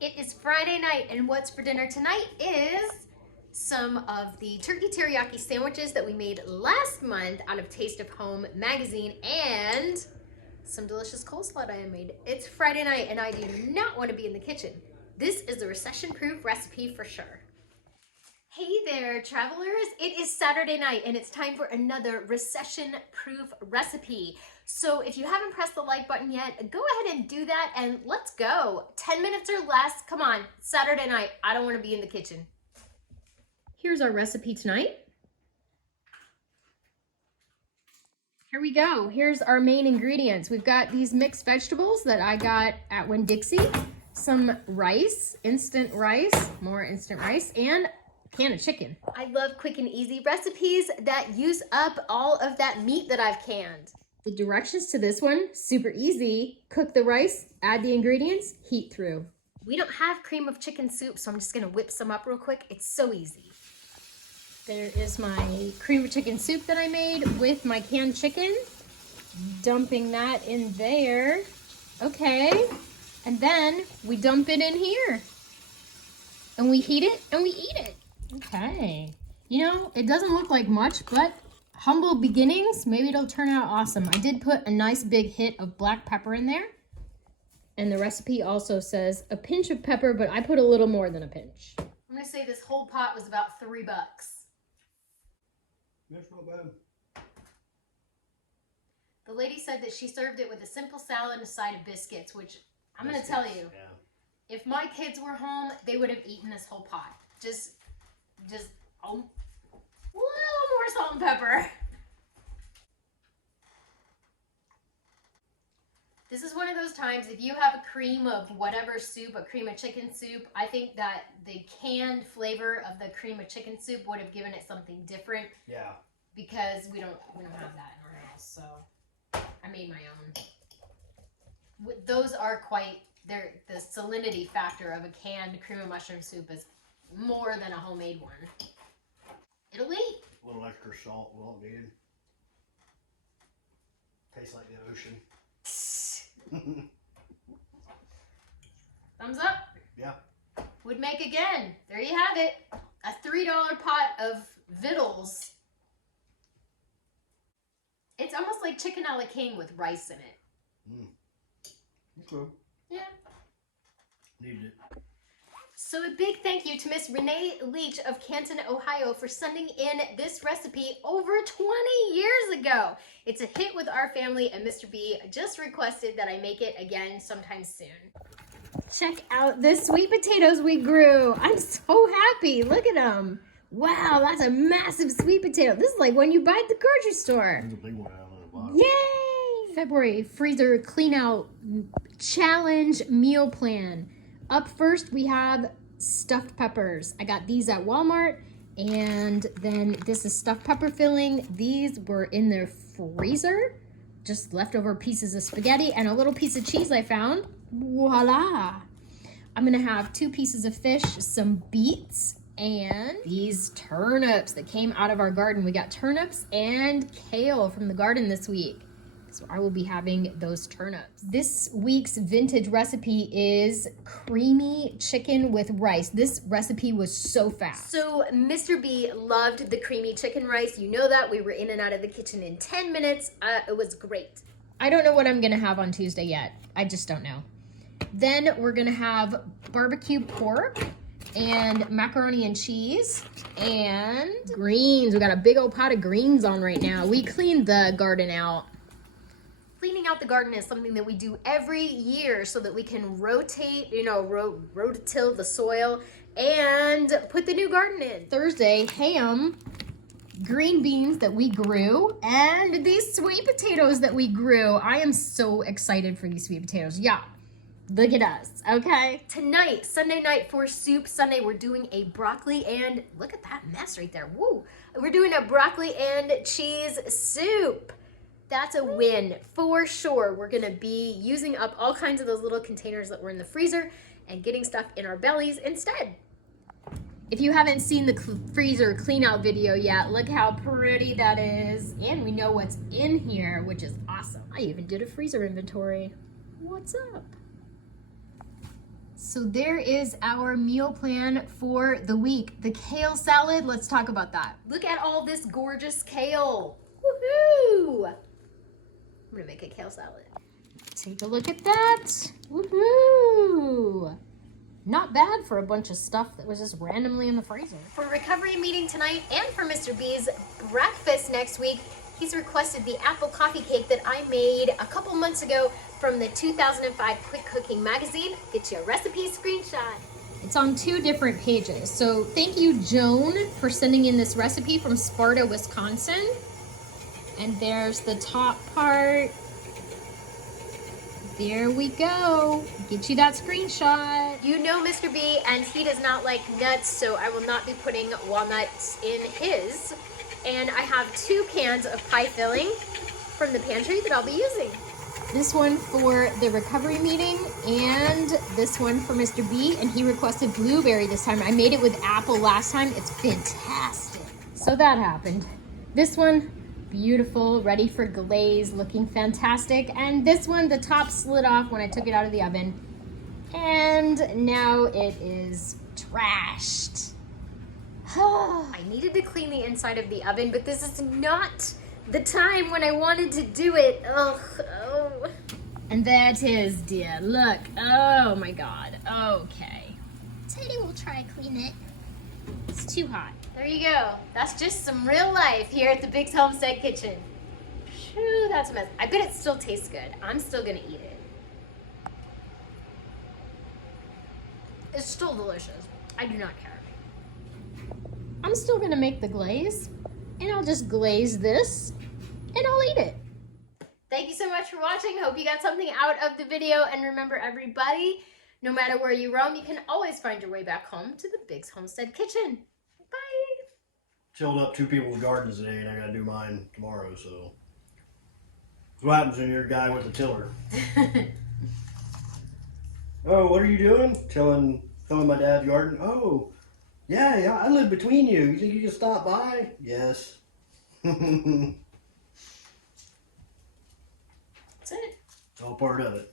It is Friday night, and what's for dinner tonight is some of the turkey teriyaki sandwiches that we made last month out of Taste of Home magazine and some delicious coleslaw that I made. It's Friday night, and I do not want to be in the kitchen. This is a recession-proof recipe for sure. Hey there, travelers. It is Saturday night, and it's time for another recession-proof recipe. So if you haven't pressed the like button yet, go ahead and do that, and let's go. 10 minutes or less. Come on, Saturday night. I don't want to be in the kitchen. Here's our recipe tonight. Here we go. Here's our main ingredients. We've got these mixed vegetables that I got at Winn-Dixie, some rice, more instant rice, and can of chicken. I love quick and easy recipes that use up all of that meat that I've canned. The directions to this one, super easy. Cook the rice, add the ingredients, heat through. We don't have cream of chicken soup, so I'm just gonna whip some up real quick. It's so easy. There is my cream of chicken soup that I made with my canned chicken. Dumping that in there. Okay, and then we dump it in here. And we heat it and we eat it. Okay, you know, it doesn't look like much, but humble beginnings, maybe it'll turn out awesome. I did put a nice big hit of black pepper in there. And the recipe also says a pinch of pepper, but I put a little more than a pinch. I'm gonna say this whole pot was about $3. That's not bad. The lady said that she served it with a simple salad and a side of biscuits, which I'm gonna tell you, if my kids were home, they would have eaten this whole pot. Just a little more salt and pepper. This is one of those times, if you have a cream of whatever soup, a cream of chicken soup, I think that the canned flavor of the cream of chicken soup would have given it something different. Yeah. Because we don't have that in our house, so I made my own. Those are quite, the salinity factor of a canned cream of mushroom soup is more than a homemade one. It'll eat. A little extra salt will it need. Tastes like the ocean. Thumbs up? Yeah. Would make again. There you have it. A $3 pot of vittles. It's almost like chicken a la king with rice in it. Okay. Yeah. Needed it. So a big thank you to Miss Renee Leach of Canton, Ohio for sending in this recipe over 20 years ago. It's a hit with our family, and Mr. B just requested that I make it again sometime soon. Check out the sweet potatoes we grew. I'm so happy. Look at them. Wow, that's a massive sweet potato. This is like when you buy at the grocery store. There's a big one out on the bottom. Yay! February freezer clean out challenge meal plan. Up first, we have stuffed peppers. I got these at Walmart, and then this is stuffed pepper filling. These were in their freezer, just leftover pieces of spaghetti and a little piece of cheese I found. Voila! I'm gonna have 2 pieces of fish, some beets, and these turnips that came out of our garden. We got turnips and kale from the garden this week. So I will be having those turnips. This week's vintage recipe is creamy chicken with rice. This recipe was so fast. So Mr. B loved the creamy chicken rice. You know that. We were in and out of the kitchen in 10 minutes. It was great. I don't know what I'm gonna have on Tuesday yet. I just don't know. Then we're gonna have barbecue pork and macaroni and cheese and greens. We got a big old pot of greens on right now. We cleaned the garden out. Cleaning out the garden is something that we do every year so that we can rotate, rototill the soil and put the new garden in. Thursday, ham, green beans that we grew, and these sweet potatoes that we grew. I am so excited for these sweet potatoes. Yeah, look at us, okay? Tonight, Sunday night for Soup Sunday, we're doing a broccoli and, look at that mess right there, woo. We're doing a broccoli and cheese soup. That's a win for sure. We're gonna be using up all kinds of those little containers that were in the freezer and getting stuff in our bellies instead. If you haven't seen the freezer clean out video yet, look how pretty that is. And we know what's in here, which is awesome. I even did a freezer inventory. What's up? So there is our meal plan for the week. The kale salad, let's talk about that. Look at all this gorgeous kale. Woohoo! I'm gonna make a kale salad. Take a look at that. Woohoo! Not bad for a bunch of stuff that was just randomly in the freezer. For recovery meeting tonight and for Mr. B's breakfast next week, he's requested the apple coffee cake that I made a couple months ago from the 2005 Quick Cooking magazine. Get you a recipe screenshot. It's on 2 different pages. So thank you, Joan, for sending in this recipe from Sparta, Wisconsin. And there's the top part. There we go. Get you that screenshot. You know Mr. B, and he does not like nuts, so I will not be putting walnuts in his. And I have 2 cans of pie filling from the pantry that I'll be using. This one for the recovery meeting, and this one for Mr. B, and he requested blueberry this time. I made it with apple last time. It's fantastic. So that happened. This one, beautiful, ready for glaze, looking fantastic. And this one, the top slid off when I took it out of the oven. And now it is trashed. I needed to clean the inside of the oven, but this is not the time when I wanted to do it. Ugh, oh. And there it is, dear. Look. Oh my God. Okay. Teddy will try to clean it. It's too hot. There you go. That's just some real life here at the Big's Homestead Kitchen. Phew, that's a mess. I bet it still tastes good. I'm still gonna eat it. It's still delicious. I do not care. I'm still gonna make the glaze, and I'll just glaze this, and I'll eat it. Thank you so much for watching. Hope you got something out of the video, and remember everybody, no matter where you roam, you can always find your way back home to the Big's Homestead Kitchen. Bye. Tilled up 2 people's gardens today, and I gotta do mine tomorrow, so. That's what happens when you're a guy with a tiller. Oh, what are you doing? Tilling my dad's garden? Oh, yeah, I live between you. You think you can stop by? Yes. That's it. It's all part of it.